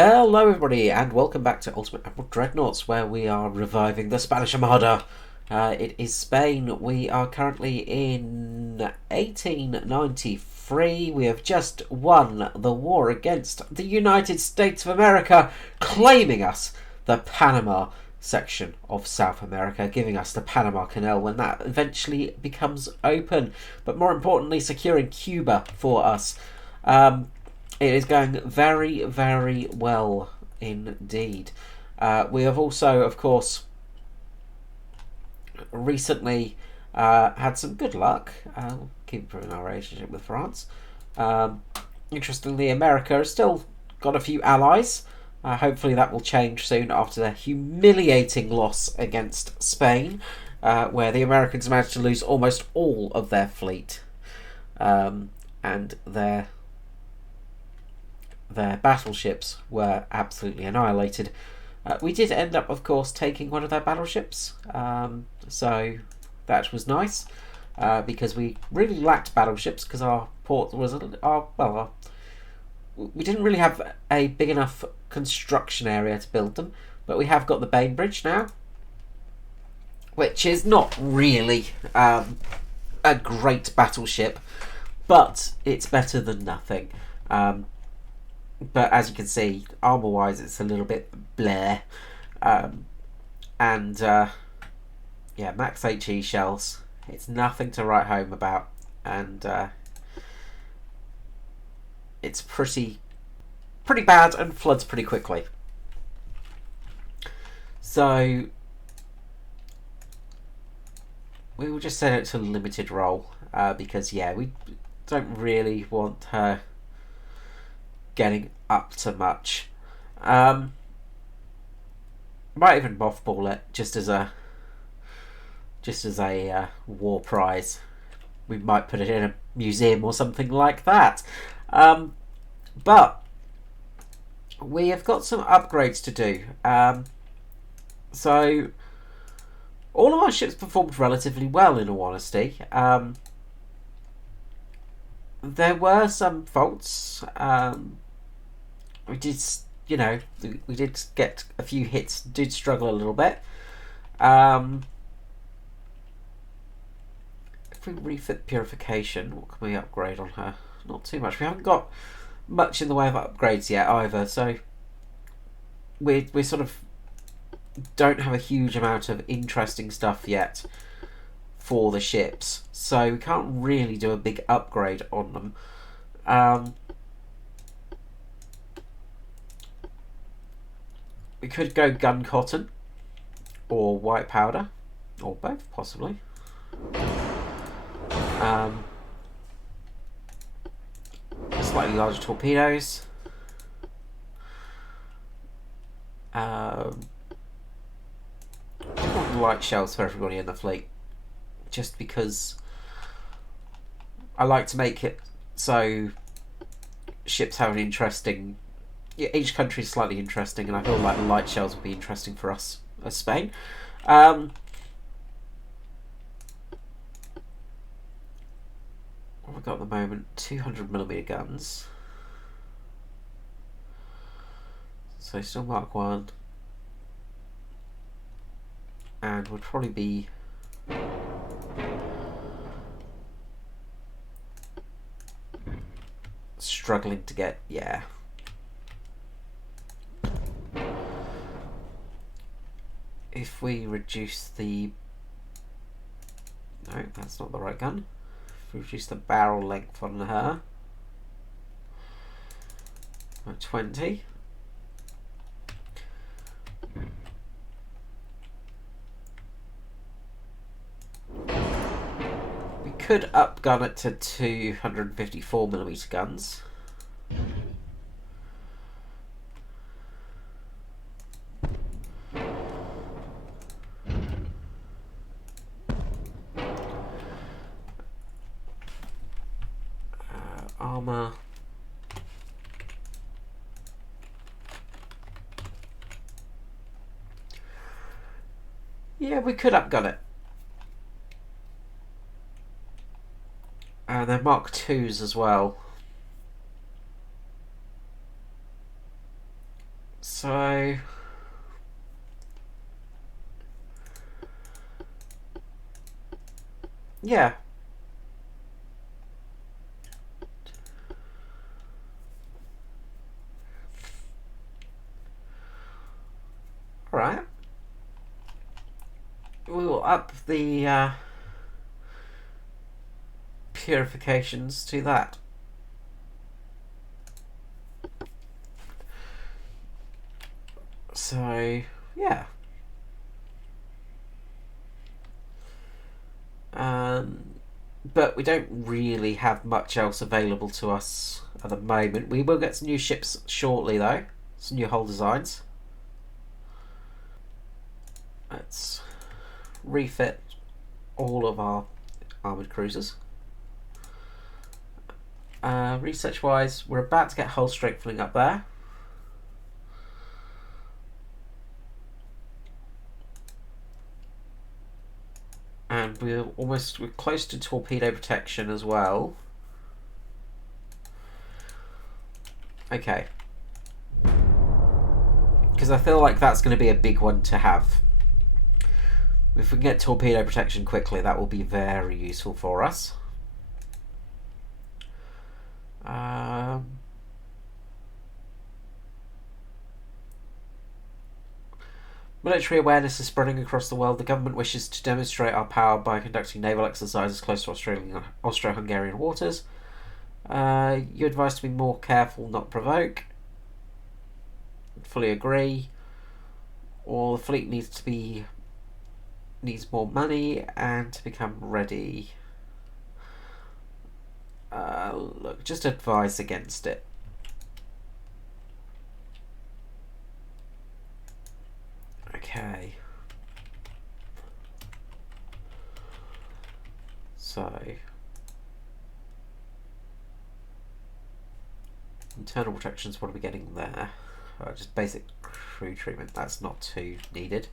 Hello everybody and welcome back to Ultimate Admiral Dreadnoughts, where we are reviving the Spanish Armada. It is Spain. We are currently in 1893. We have just won the war against the United States of America, claiming us the Panama section of South America, giving us the Panama Canal when that eventually becomes open, but more importantly securing Cuba for us. It is going very, very well indeed. We have also, of course, recently had some good luck. Keep improving our relationship with France. Interestingly, America has still got a few allies. Hopefully that will change soon after their humiliating loss against Spain, where the Americans managed to lose almost all of their fleet and their battleships were absolutely annihilated. We did end up, of course, taking one of their battleships, so that was nice, because we really lacked battleships because our port was we didn't really have a big enough construction area to build them, but we have got the Bainbridge now, which is not really a great battleship, but it's better than nothing. But as you can see, armour-wise, it's a little bit bleh. Yeah, max HE shells. It's nothing to write home about, and it's pretty bad and floods pretty quickly. So we will just set it to limited role, because yeah, we don't really want her getting up to much. Might even mothball it just as a war prize. We might put it in a museum or something like that. But we have got some upgrades to do. So all of our ships performed relatively well, in all honesty. There were some faults. We did, we did get a few hits, did struggle a little bit. If we refit purification, what can we upgrade on her? Not too much. We haven't got much in the way of upgrades yet either, so we sort of don't have a huge amount of interesting stuff yet for the ships, so we can't really do a big upgrade on them. We could go gun cotton or white powder, or both possibly. Slightly larger torpedoes. I want light shells for everybody in the fleet, just because I like to make it so ships have an interesting. Each country is slightly interesting, and I feel like the light shells will be interesting for us as Spain. What have we got at the moment? 200mm guns. So still Mark 1. And would probably be struggling to get, yeah. If we reduce the... No, that's not the right gun. If we reduce the barrel length on her by 20. We could upgun it to 254mm guns. Armour. Yeah, we could upgun it. And they're Mark IIs as well. So yeah. Alright. We will up the purifications to that. So yeah. But we don't really have much else available to us at the moment. We will get some new ships shortly, though. Some new hull designs. Let's refit all of our armoured cruisers. Research-wise, we're about to get hull strengthening up there. And we're close to torpedo protection as well. Okay. Because I feel like that's going to be a big one to have. If we can get torpedo protection quickly, that will be very useful for us. Military awareness is spreading across the world. The government wishes to demonstrate our power by conducting naval exercises close to Austro-Hungarian waters. You're advised to be more careful, not provoke. Fully agree. Or the fleet needs more money and to become ready. Look, just advise against it. Okay. So internal protections, what are we getting there? Just basic crew treatment, that's not too needed.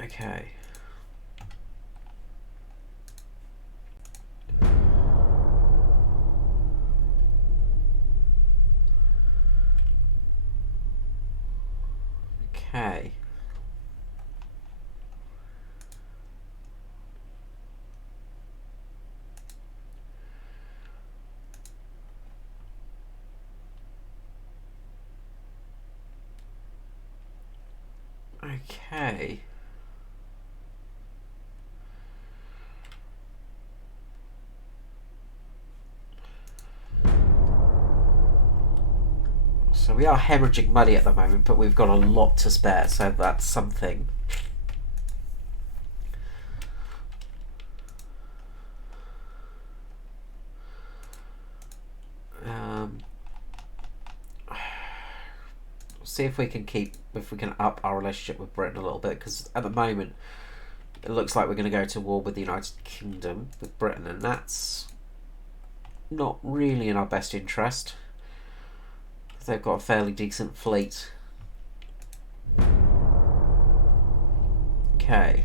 Okay. Okay. Okay. So we are hemorrhaging money at the moment, but we've got a lot to spare, so that's something. See if we can up our relationship with Britain a little bit, because at the moment it looks like we're going to go to war with the United Kingdom, with Britain, and that's not really in our best interest. They've got a fairly decent fleet. Okay.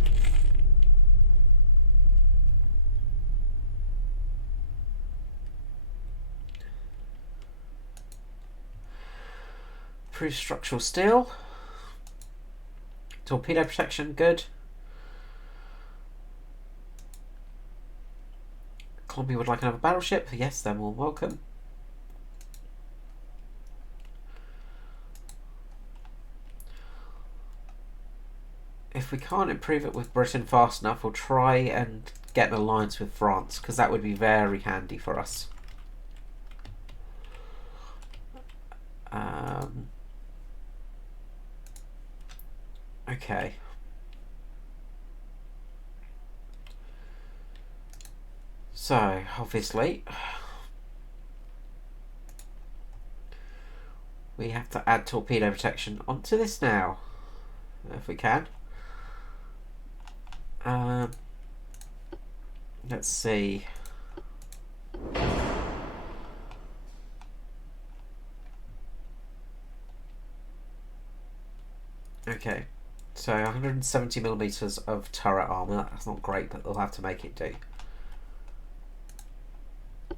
Improved structural steel. Torpedo protection, good. Columbia would like another battleship. Yes, they're more welcome. If we can't improve it with Britain fast enough, we'll try and get an alliance with France, because that would be very handy for us. Okay. So, obviously, we have to add torpedo protection onto this now, if we can. Let's see. Okay, so 170mm of turret armour. That's not great, but they'll have to make it do.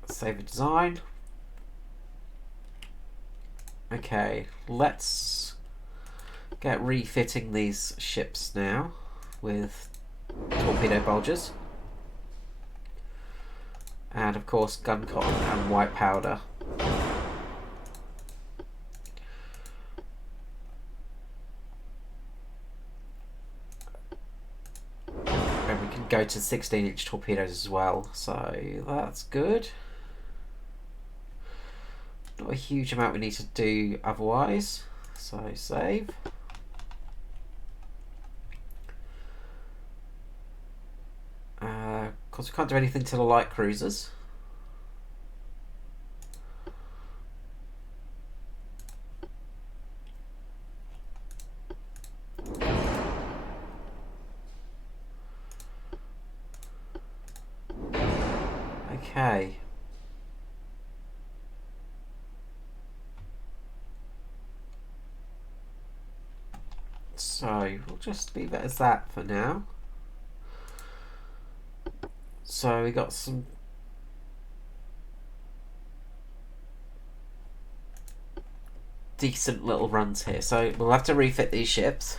Save a design. Okay, let's get refitting these ships now with torpedo bulges. And of course gun cotton and white powder. And we can go to 16-inch torpedoes as well, so that's good. Not a huge amount we need to do otherwise, so save. Of course we can't do anything to the light cruisers. Okay. So we'll just leave it as that for now. So we got some decent little runs here. So we'll have to refit these ships.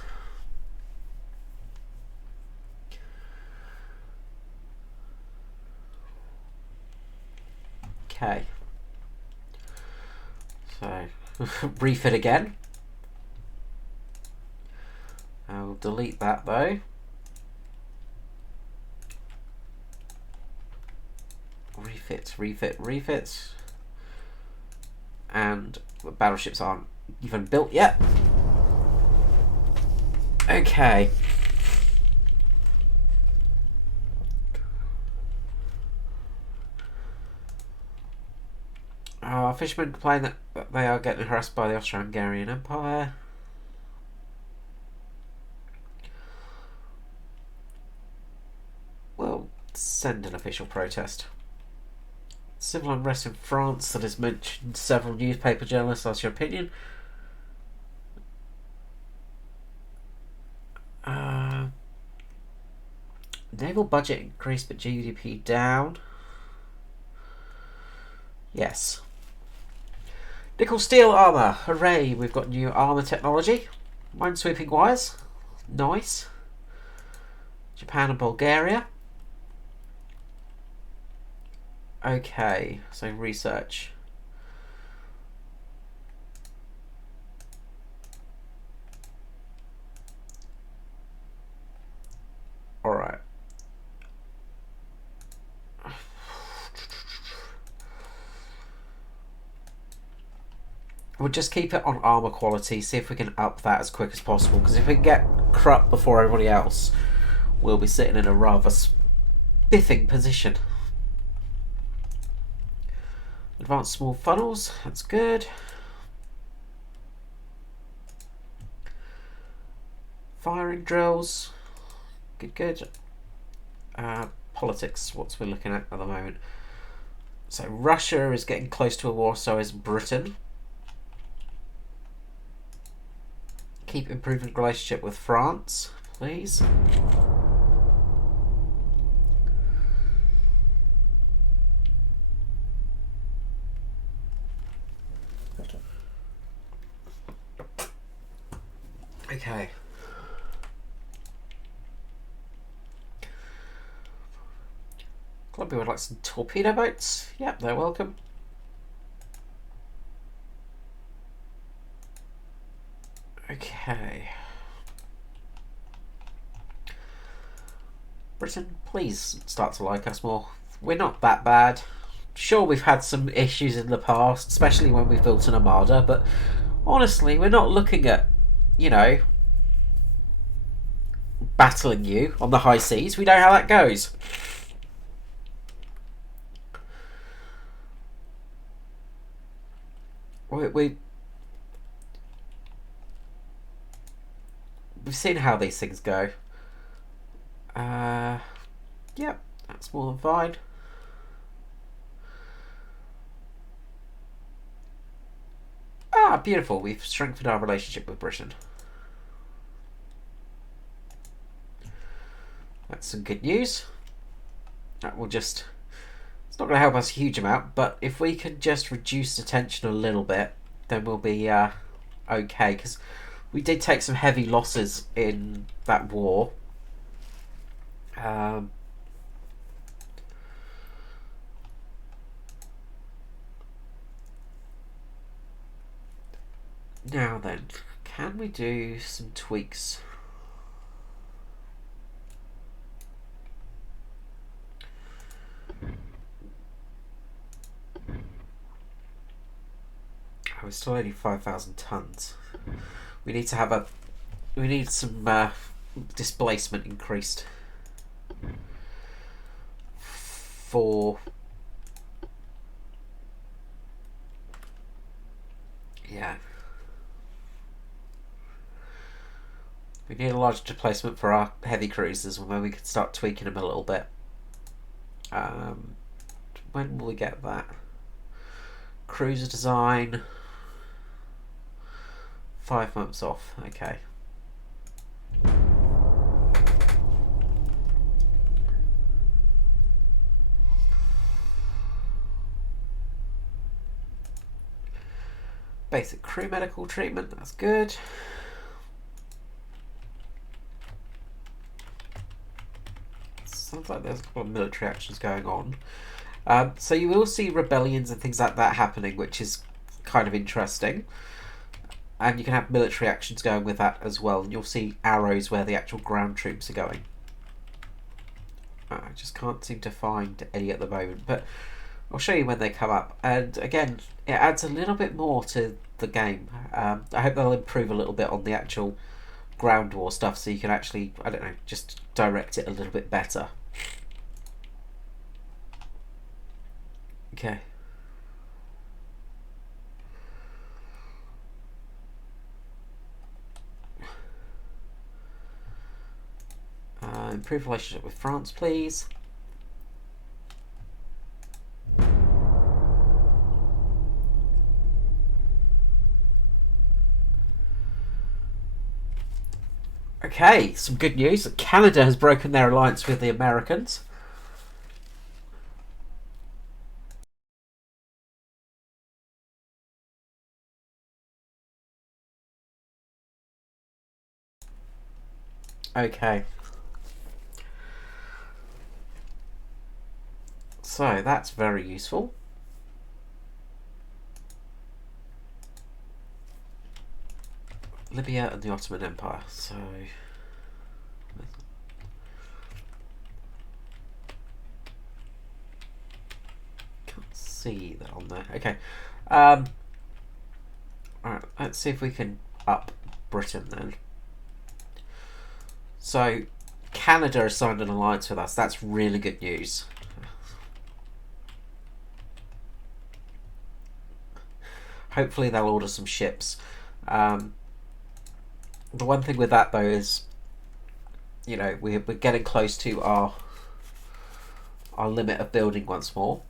Okay. So refit again. I'll delete that though. Refit. And the battleships aren't even built yet. Okay. Fishermen complain that they are getting harassed by the Austro-Hungarian Empire. We'll send an official protest. Civil unrest in France that has mentioned several newspaper journalists. Ask your opinion. Naval budget increased but GDP down. Yes. Nickel steel armour. Hooray, we've got new armour technology. Minesweeping wires. Nice. Japan and Bulgaria. Okay, so research. Alright. We'll just keep it on armour quality, see if we can up that as quick as possible, because if we can get Krupp before everybody else, we'll be sitting in a rather spiffing position. Advanced small funnels, that's good. Firing drills, good. Politics, what's we're looking at the moment. So Russia is getting close to a war, so is Britain. Keep improving the relationship with France, please. Okay. Columbia would like some torpedo boats. Yep, they're welcome. Okay. Britain, please start to like us more. We're not that bad. Sure, we've had some issues in the past, especially when we've built an Armada, but honestly, we're not looking at, you know, battling you on the high seas. We know how that goes. We've seen how these things go. Yep, that's more than fine. Ah, beautiful. We've strengthened our relationship with Britain. That's some good news. That will just... It's not going to help us a huge amount, but if we can just reduce the tension a little bit, then we'll be okay, because we did take some heavy losses in that war. Now then, can we do some tweaks? We're still only 5,000 tons. We need to have a. We need some displacement increased for. Yeah. We need a large displacement for our heavy cruisers, and then we can start tweaking them a little bit. When will we get that? Cruiser design. 5 months off. Okay. Basic crew medical treatment. That's good. Sounds like there's a couple of military actions going on. So you will see rebellions and things like that happening, which is kind of interesting. And you can have military actions going with that as well. And you'll see arrows where the actual ground troops are going. I just can't seem to find any at the moment, but I'll show you when they come up. And again, it adds a little bit more to the game. I hope they'll improve a little bit on the actual ground war stuff, so you can actually, I don't know, just direct it a little bit better. Okay. Improve relationship with France, please. Okay, some good news. Canada has broken their alliance with the Americans. Okay. So that's very useful. Libya and the Ottoman Empire. So can't see that on there. Okay. Alright, let's see if we can up Britain then. So Canada has signed an alliance with us. That's really good news. Hopefully they'll order some ships. The one thing with that though is, you know, we're getting close to our limit of building once more.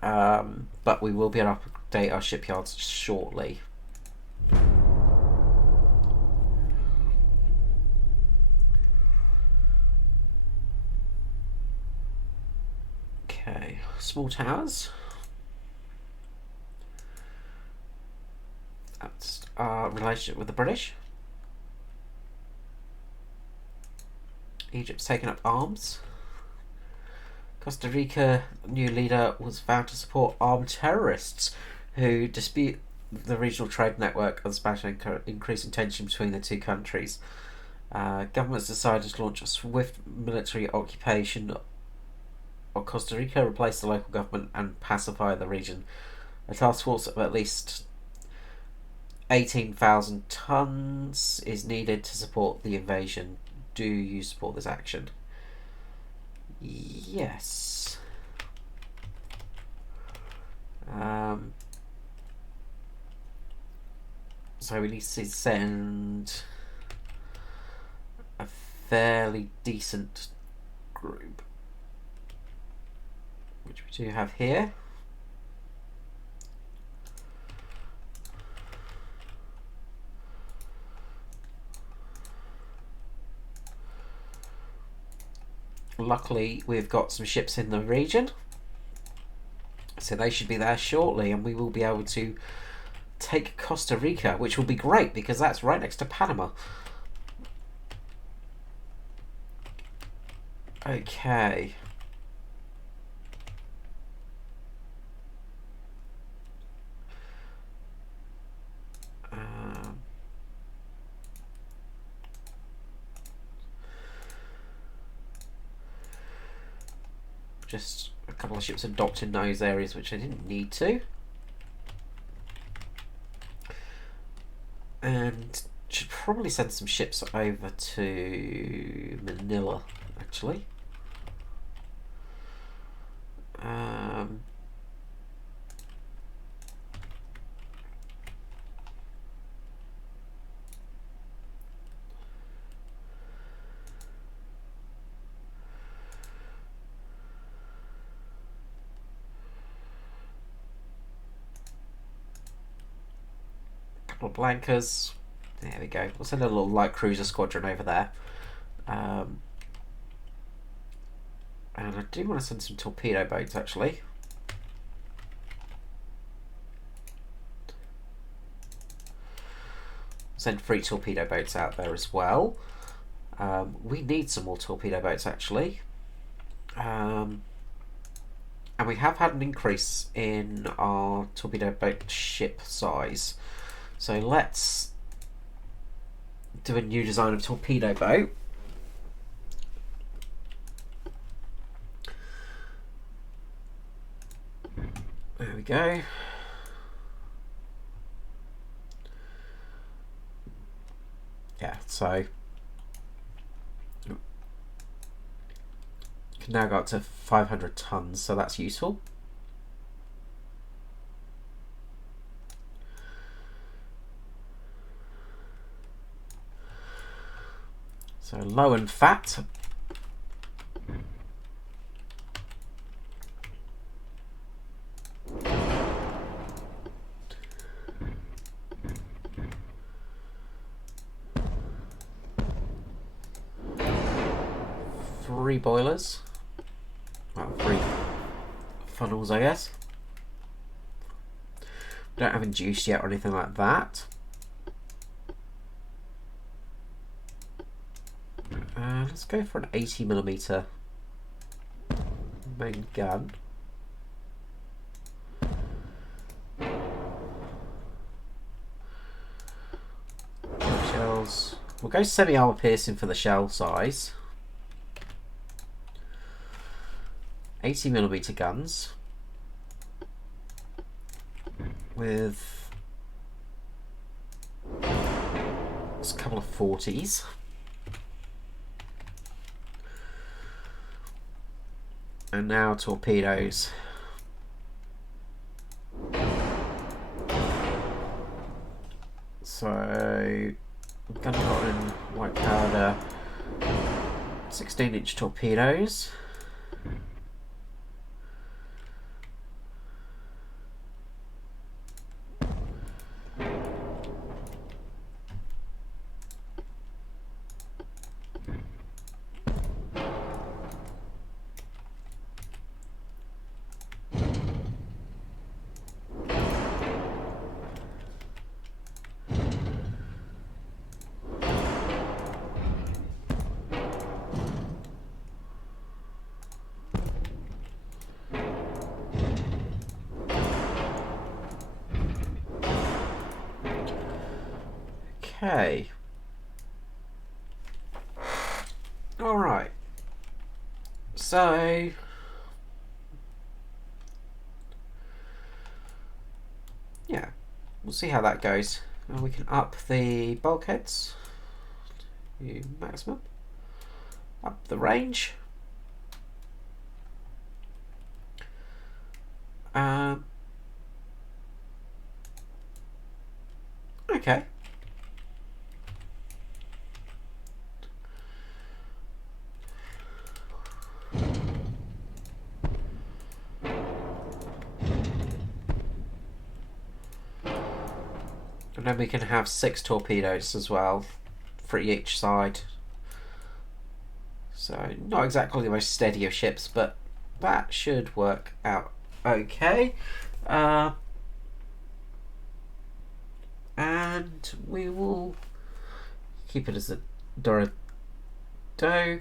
But we will be able to update our shipyards shortly. Okay, small towers. That's our relationship with the British. Egypt's taken up arms. Costa Rica new leader was found to support armed terrorists who dispute the regional trade network and Spanish increasing tension between the two countries. Governments decided to launch a swift military occupation of Costa Rica, replace the local government and pacify the region. A task force of at least 18,000 tons is needed to support the invasion. Do you support this action? Yes. So we need to send a fairly decent group, which we do have here. Luckily, we've got some ships in the region, so they should be there shortly, and we will be able to take Costa Rica, which will be great because that's right next to Panama. Okay. Just a couple of ships have docked in those areas which I didn't need to. And should probably send some ships over to Manila, actually. Blancas. There we go. We'll send a little light cruiser squadron over there. And I do want to send some torpedo boats, actually. Send 3 torpedo boats out there as well. We need some more torpedo boats, actually. And we have had an increase in our torpedo boat ship size. So let's do a new design of torpedo boat. There we go. Yeah, so can now go up to 500 tons, so that's useful. So low and fat. Three boilers. Well, 3 funnels, I guess. Don't have induced yet or anything like that. Let's go for an 80mm main gun. Shells. We'll go semi-armor piercing for the shell size. 80mm guns with a couple of 40s. And now torpedoes. So gun cotton, white powder, 16-inch torpedoes. Okay. All right. So yeah, we'll see how that goes. And we can up the bulkheads to maximum. Up the range. Okay. And then we can have 6 torpedoes as well, 3 each side. So not exactly the most steady of ships, but that should work out okay. and we will keep it as a Dorado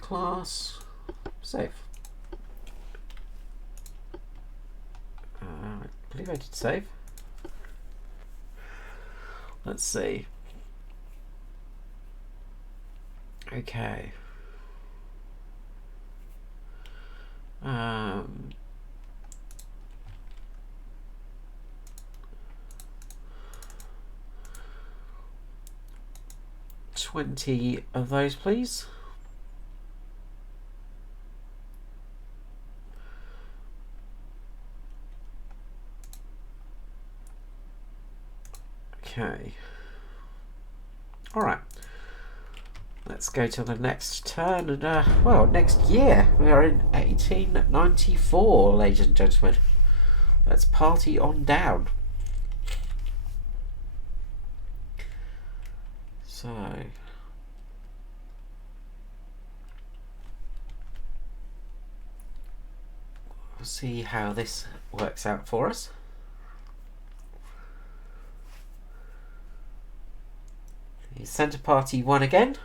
class. Save. I believe I did save. Let's see. Okay. 20 of those, please. Okay. Alright. Let's go to the next turn, and well, next year. We are in 1894, ladies and gentlemen. Let's party on down. So, we'll see how this works out for us. The Centre Party won again.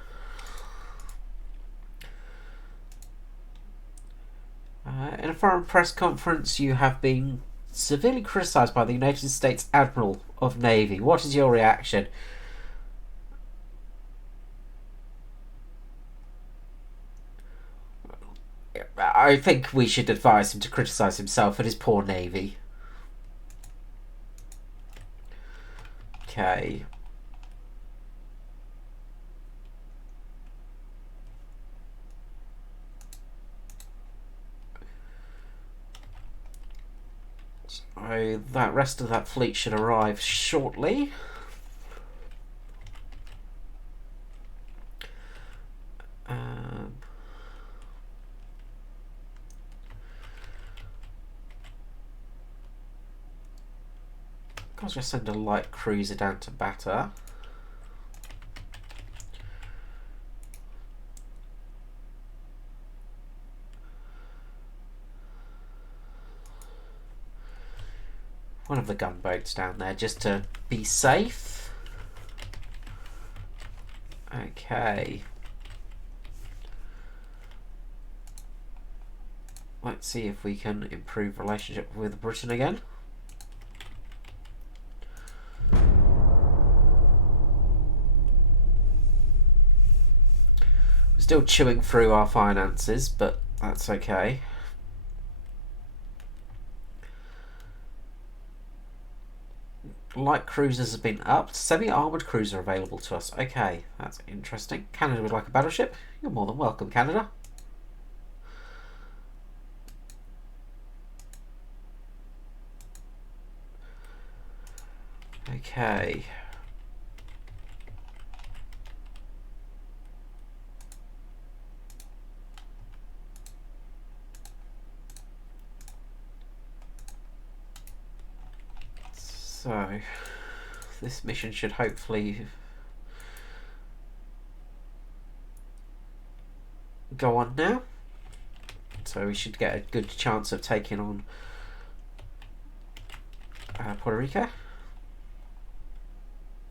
In a foreign press conference, you have been severely criticised by the United States Admiral of Navy. What is your reaction? I think we should advise him to criticise himself and his poor navy. Okay. So that rest of that fleet should arrive shortly. I'll just send a light cruiser down to batter. One of the gunboats down there just to be safe. Okay. Let's see if we can improve relationship with Britain again. We're still chewing through our finances, but that's okay. Light cruisers have been upped. Semi-armoured cruiser available to us. Okay, that's interesting. Canada would like a battleship. You're more than welcome, Canada. Okay. So, this mission should hopefully go on now. So we should get a good chance of taking on Puerto Rico.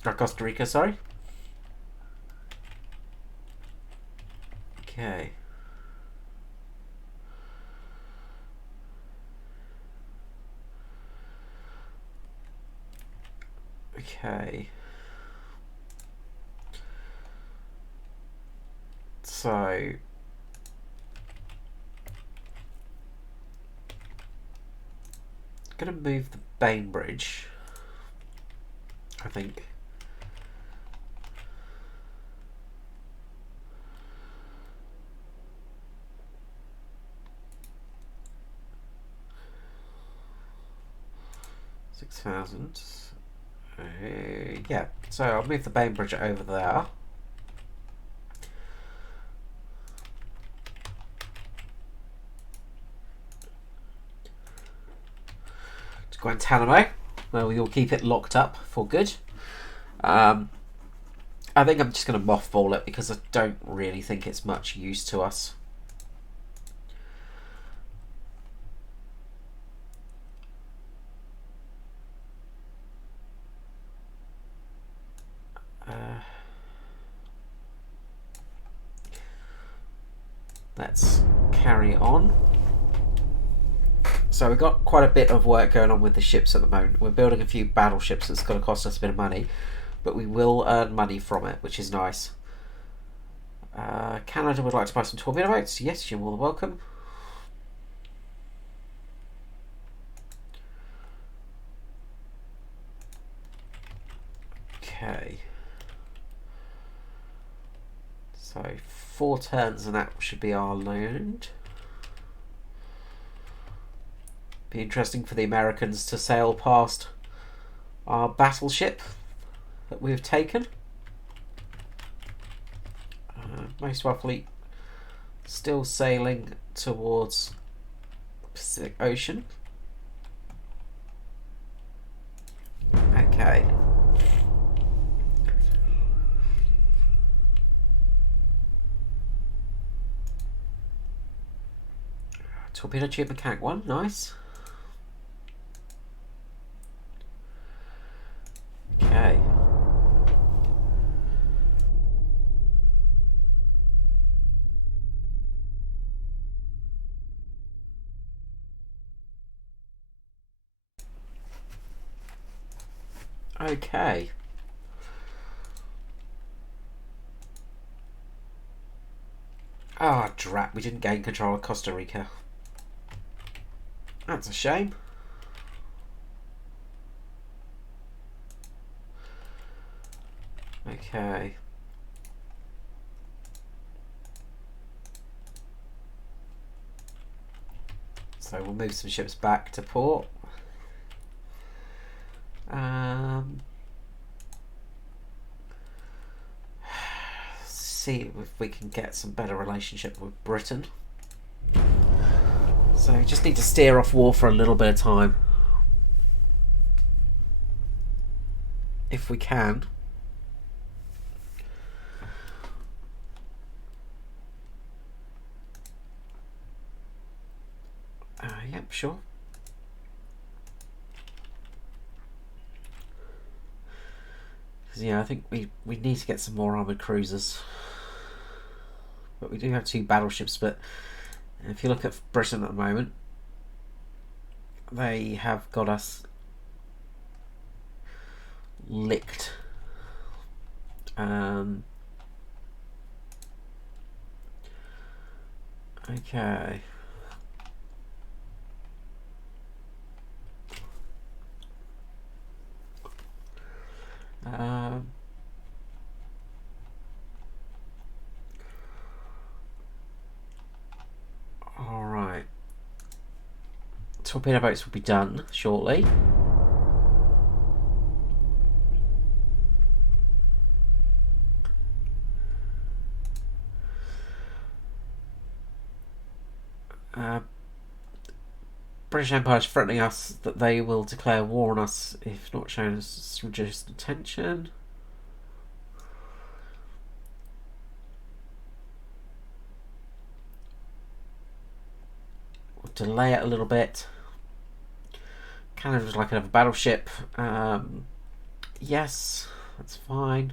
Or Costa Rica, sorry. Okay. Okay. So gonna move the Bainbridge, I think. $6,000. Yeah, so I'll move the Bainbridge over there. To Guantanamo, where we will keep it locked up for good. I think I'm just going to mothball it because I don't really think it's much use to us. let's carry on. So we've got quite a bit of work going on with the ships at the moment. We're building a few battleships that's going to cost us a bit of money, but we will earn money from it, which is nice. Canada would like to buy some torpedo boats. Yes, you're more than welcome. Okay. So 4 turns and that should be our load. Be interesting for the Americans to sail past our battleship that we've taken. Most of our fleet still sailing towards the Pacific Ocean. Okay. Torpedo tube mechanic 1, nice. Okay. Okay. Ah, drat, we didn't gain control of Costa Rica. That's a shame. Okay. So we'll move some ships back to port. See if we can get some better relationship with Britain. So we just need to steer off war for a little bit of time. If we can. Yep, sure. Because yeah, I think we need to get some more armoured cruisers. But we do have 2 battleships, but if you look at Britain at the moment, they have got us licked. Okay. Alright. Torpedo boats will be done shortly. British Empire is threatening us that they will declare war on us if not shown us reduced attention. We'll delay it a little bit. Canada would like another battleship. Yes, that's fine.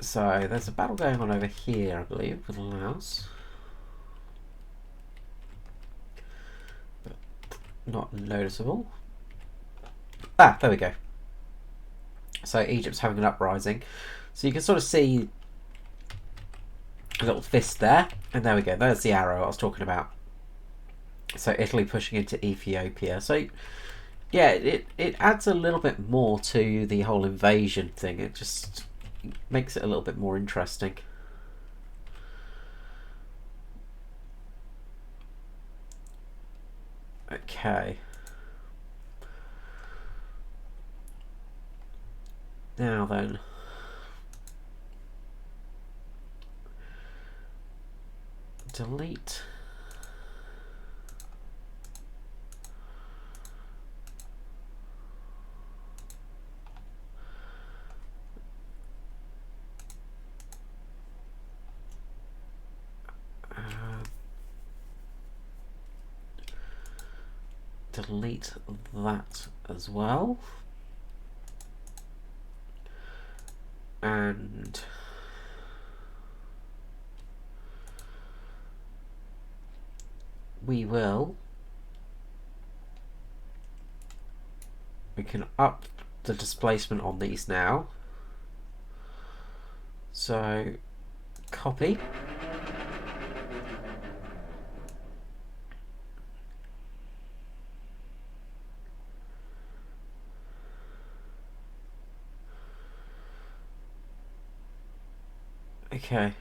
So there's a battle going on over here, I believe, with Laos. But not noticeable. Ah, there we go. So Egypt's having an uprising. So you can sort of see a little fist there. And there we go. There's the arrow I was talking about. So Italy pushing into Ethiopia. So yeah, it adds a little bit more to the whole invasion thing. It just makes it a little bit more interesting. Okay. Now then. Delete. Delete that as well. And we can up the displacement on these now. So copy. Okay.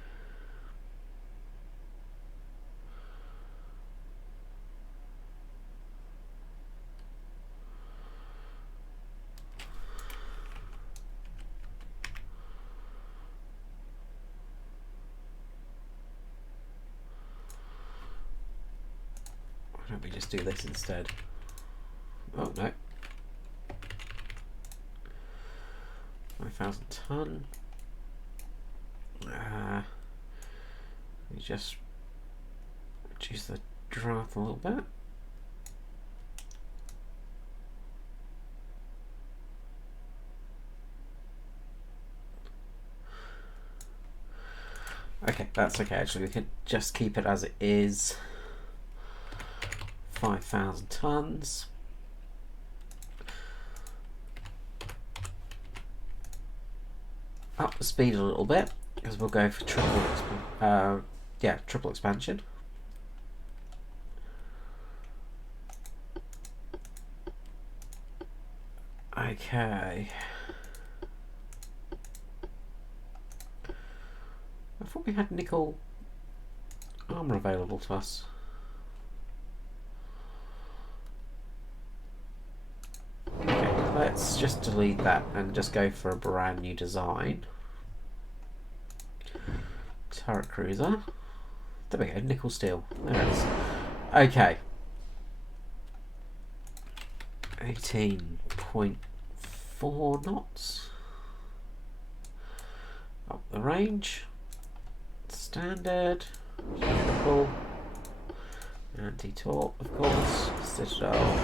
Why don't we just do this instead? Oh no. 5,000 ton. We just reduce the draft a little bit. Okay, that's okay actually. We could just keep it as it is. 5,000 tons. Up the speed a little bit because we'll go for triple expansion. Okay. I thought we had nickel armor available to us. Okay, let's just delete that and just go for a brand new design. Turret cruiser. There we go, nickel steel. There it is. Okay. 18.4 knots. Up the range. Standard. Beautiful. Anti-torp, of course. Citadel.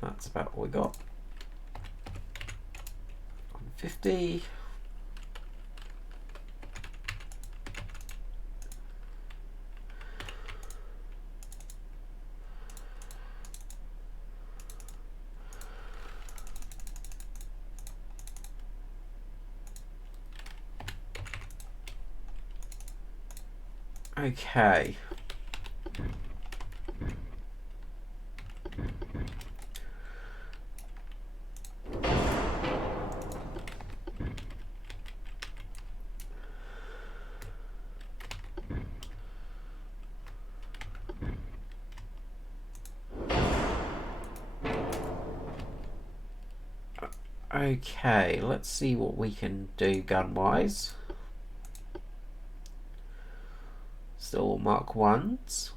That's about what we got. 50. Okay. Okay, let's see what we can do gun-wise. Still Mark 1s.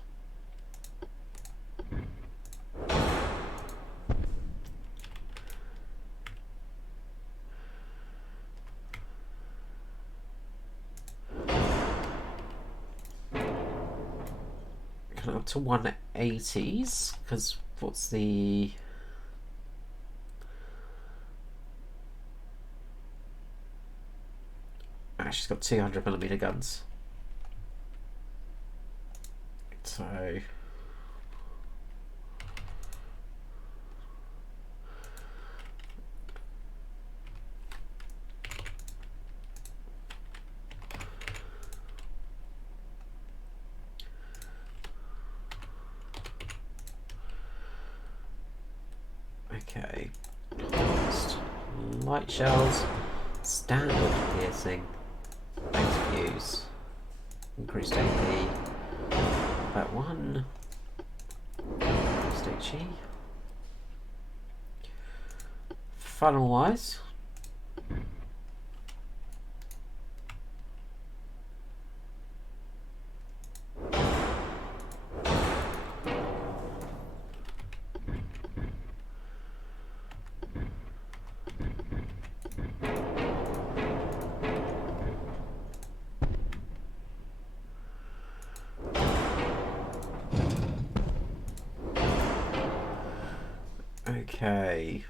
Up to 180s, because what's the... She's got 200mm guns. So... Okay. Light shells. Standard piercing. Thanks fuse. Increased AP. About 1. Increased HE. Funnel wise. Okay.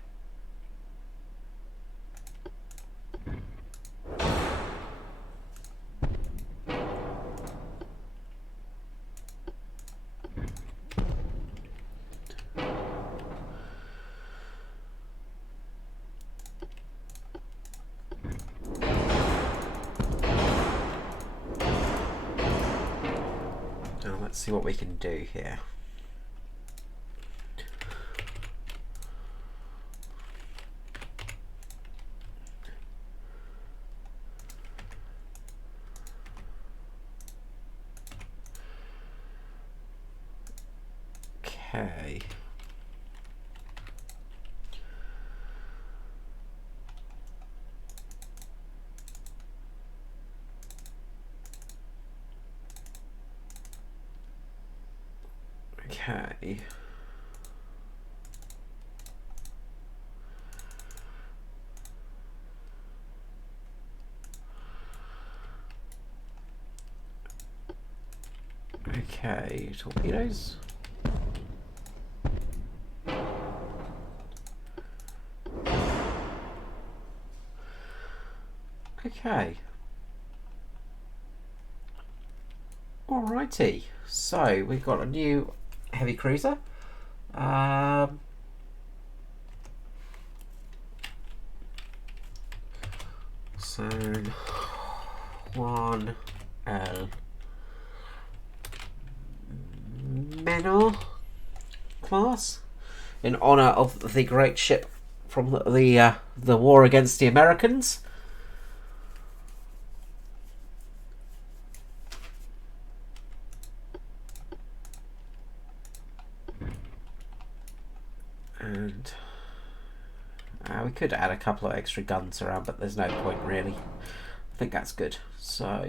let's see what we can do here. Okay. Okay. Okay, torpedoes. Okay. Alrighty. So we've got a new heavy cruiser. So 1L Menor class, in honor of the great ship from the war against the Americans. And we could add a couple of extra guns around, but there's no point really. I think that's good. So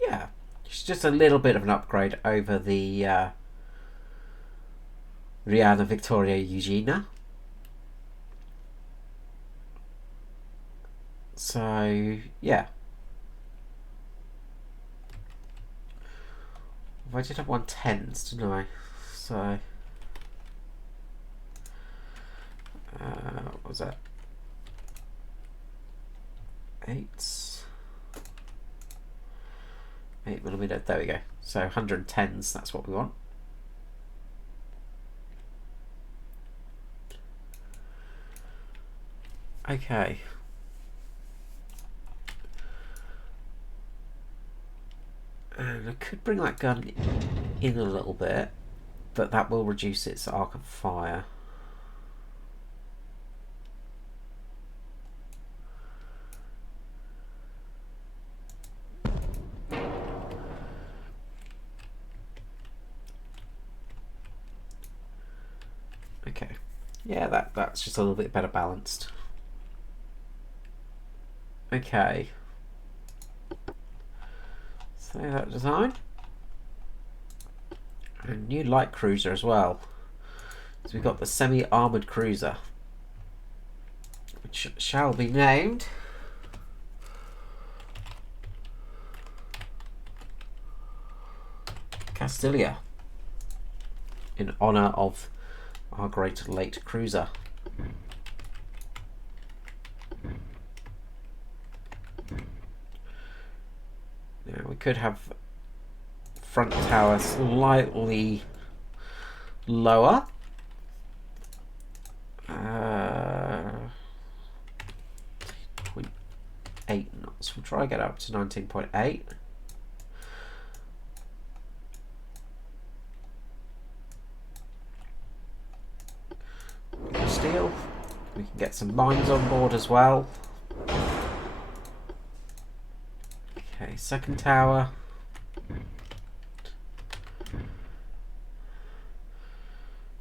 yeah, it's just a little bit of an upgrade over the Rihanna Victoria Eugenia. So yeah, I did have 110s, didn't I? So what was that? 8mm. There we go. So 110s. That's what we want. Okay. And I could bring that gun in a little bit, but that will reduce its arc of fire. Okay. Yeah, that's just a little bit better balanced. Okay. So that design. A new light cruiser as well. So we've got the semi-armoured cruiser, which shall be named Castilia, in honour of our great late cruiser. Now we could have front tower slightly lower. 0.8 knots. We'll try to get up to 19.8. Steel. We can get some mines on board as well. Okay, second tower.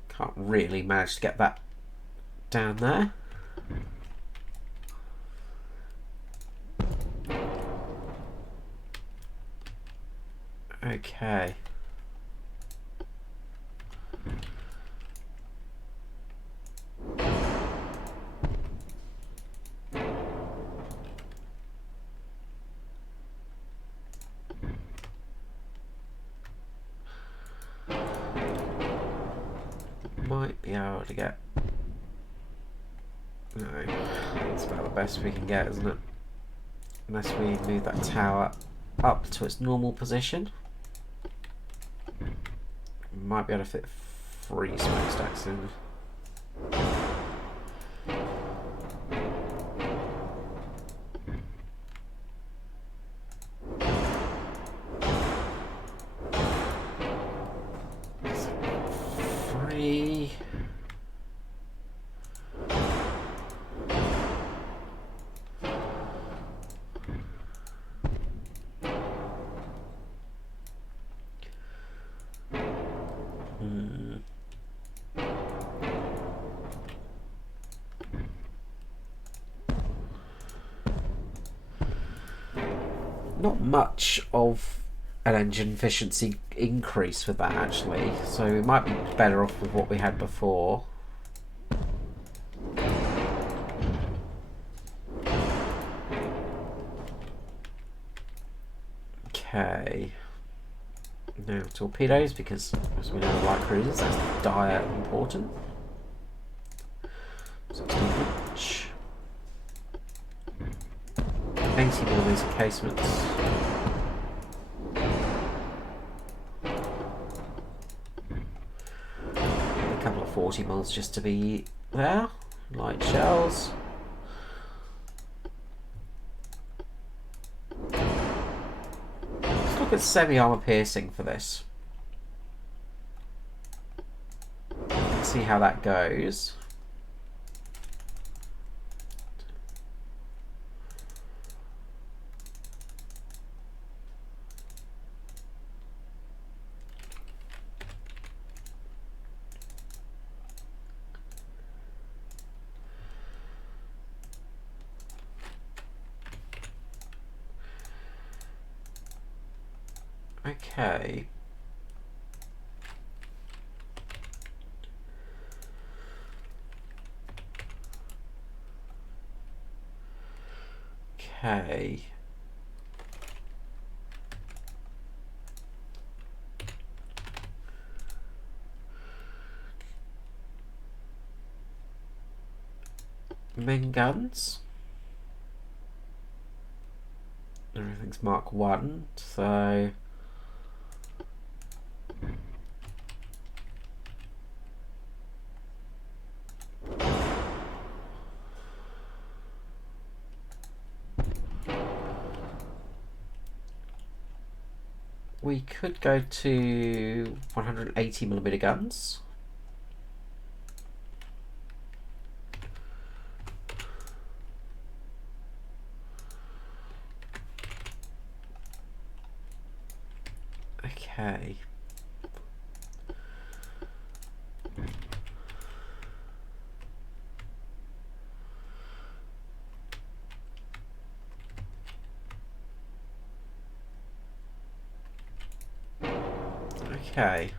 Can't really manage to get that down there. Okay. Might be able to get... No, that's about the best we can get, isn't it? Unless we move that tower up to its normal position. Might be able to fit 3 smokestacks in. not much of an engine efficiency increase with that actually, so we might be better off with what we had before. Okay. No torpedoes, because as we know, light cruisers, that's dire important. 16 inch. 80mm casements. A couple of 40mm just to be there. Light shells. Let's look at semi-armor piercing for this. Let's see how that goes. Okay. Okay. Main guns. Everything's Mark 1, so we could go to 180mm guns. Okay. Okay.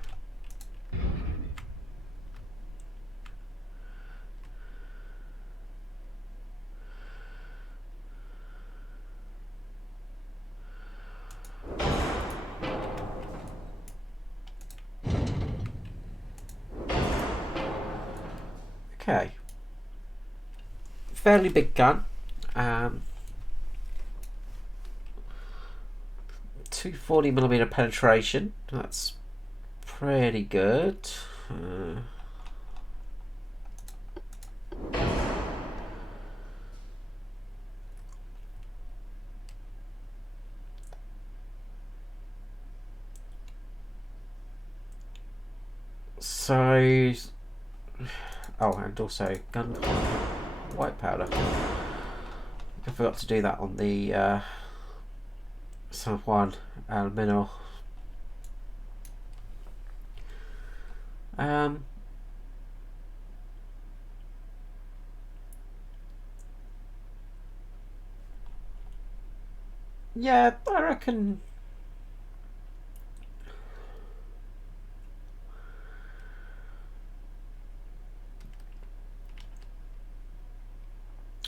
Okay. Fairly big gun. 240mm penetration. That's pretty good. So, oh, and also gun white powder. I forgot to do that on the San Juan Admiral. Yeah, I reckon.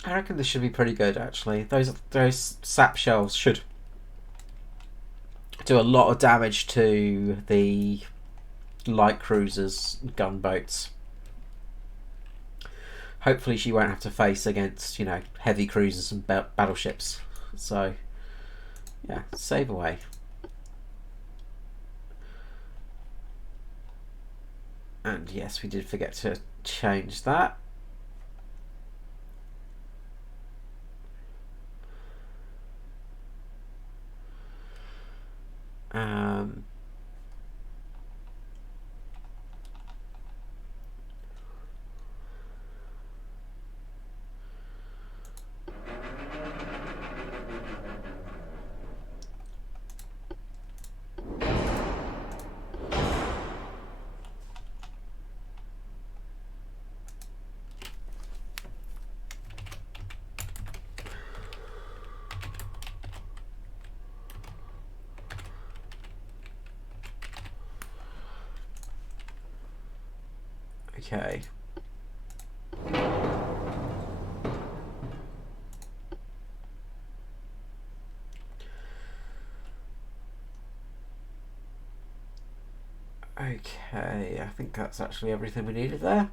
I reckon this should be pretty good actually. Those sap shells should do a lot of damage to the light cruisers, gunboats. Hopefully she won't have to face against, you know, heavy cruisers and battleships. So, yeah, save away. And yes, we did forget to change that. Okay. Okay, I think that's actually everything we needed there.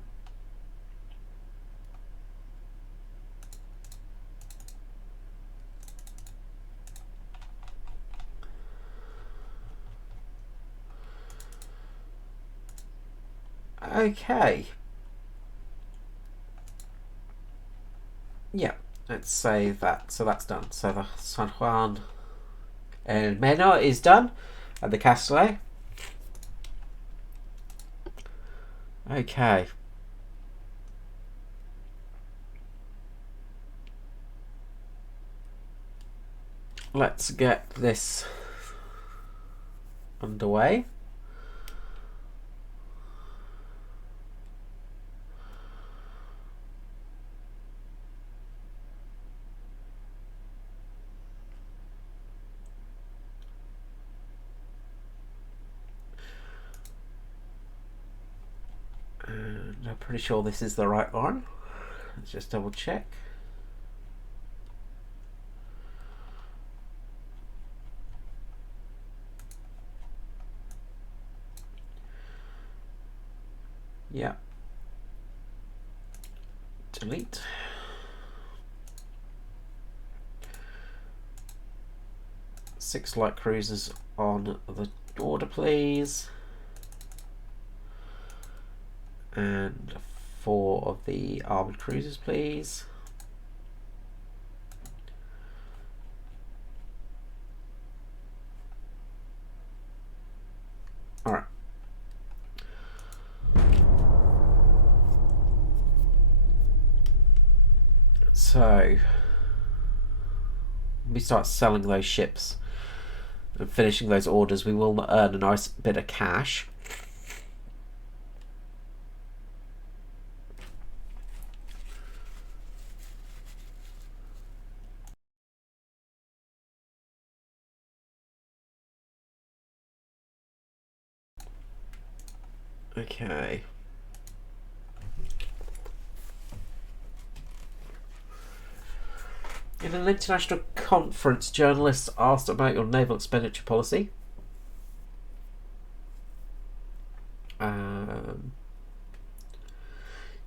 Okay. Yeah, let's save that. So that's done. So the San Juan El Mena is done, and the Castaway. Okay. Let's get this underway. And I'm pretty sure this is the right one. Let's just double check. Yeah. Delete. Six light cruisers on the order, please. And 4 of the armored cruisers, please. Alright. So we start selling those ships and finishing those orders. We will earn a nice bit of cash. Okay. In an international conference, journalists asked about your naval expenditure policy.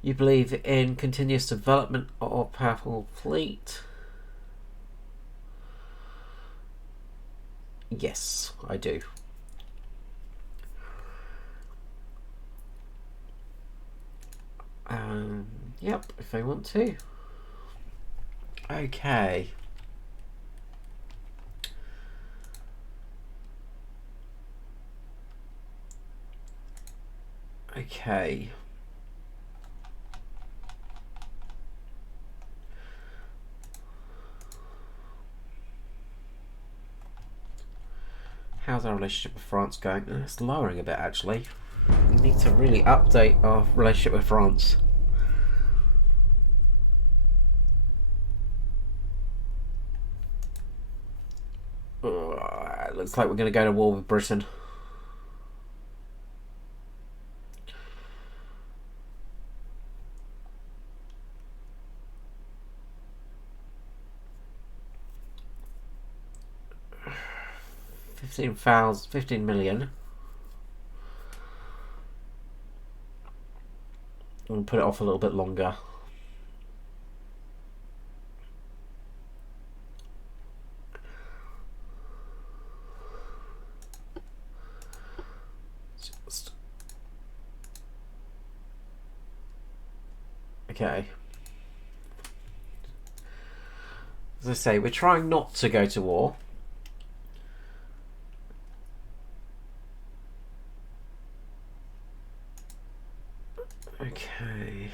You believe in continuous development of a powerful fleet? Yes, I do. Yep, if I want to. Okay. Okay. How's our relationship with France going? It's lowering a bit, actually. We need to really update our relationship with France. It looks like we're going to go to war with Britain. $15 million. We'll put it off a little bit longer. Okay. As I say, we're trying not to go to war. Okay.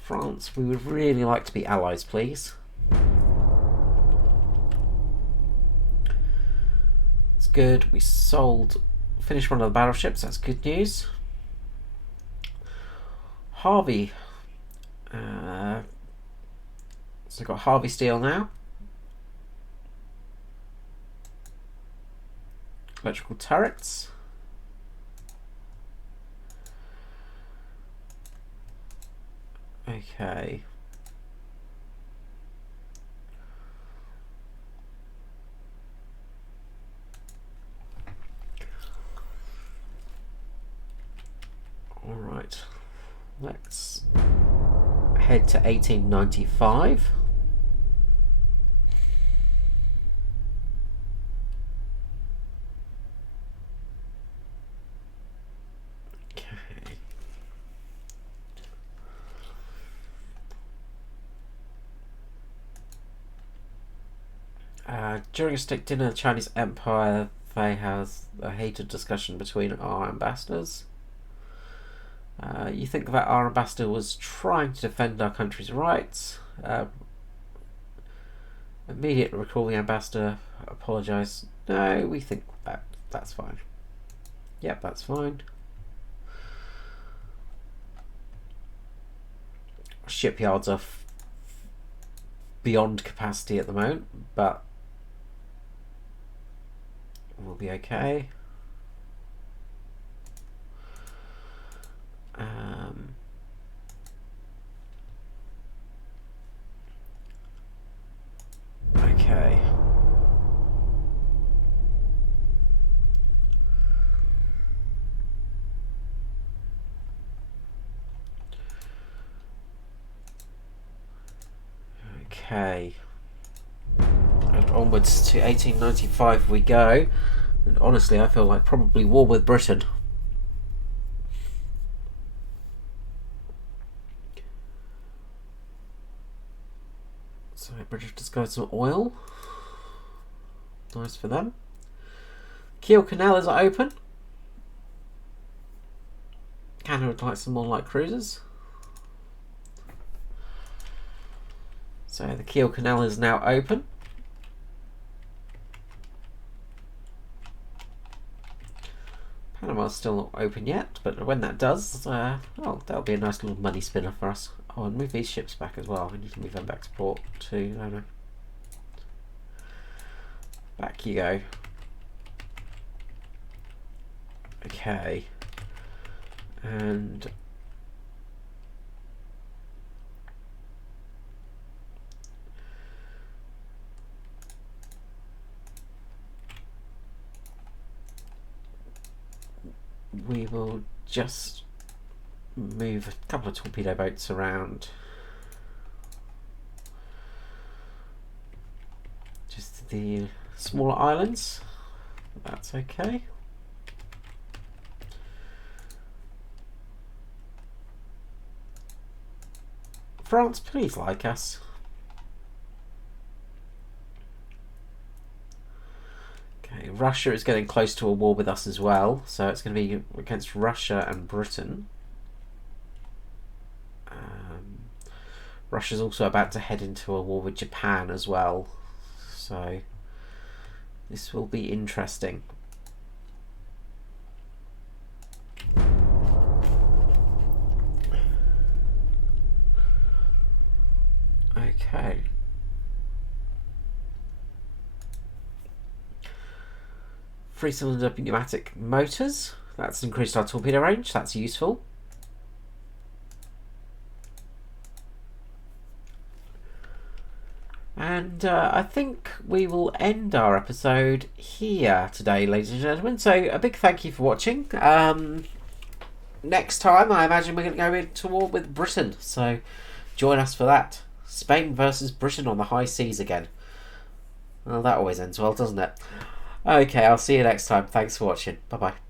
France, we would really like to be allies, please. It's good. We finished one of the battleships. That's good news. Harvey. So we've got Harvey Steel now. Electrical turrets. Okay. Alright. Let's head to 1895. During a state dinner, the Chinese Empire, they has a heated discussion between our ambassadors. You think that our ambassador was trying to defend our country's rights. Immediately recall the ambassador, apologise. No, we think that's fine. Yep, that's fine. Shipyards are beyond capacity at the moment, but we'll be okay. Okay. Okay. And onwards to 1895 we go. And honestly, I feel like probably war with Britain. So British discovered some oil. Nice for them. Kiel Canal is open. Canada would like some more light cruisers. So the Kiel Canal is now open. Panama's still not open yet, but when that does, that'll be a nice little money spinner for us. Oh, and move these ships back as well. We need to move them back to port too. No. Back you go. Okay. And we will just move a couple of torpedo boats around. Just the smaller islands. That's okay. France, please like us. Okay, Russia is getting close to a war with us as well, so it's going to be against Russia and Britain. Russia's also about to head into a war with Japan as well, so this will be interesting. Okay. Three-cylinder pneumatic motors. That's increased our torpedo range. That's useful. And I think we will end our episode here today, ladies and gentlemen. So a big thank you for watching. Next time, I imagine we're going to go into war with Britain. So join us for that. Spain versus Britain on the high seas again. Well, that always ends well, doesn't it? Okay, I'll see you next time. Thanks for watching. Bye-bye.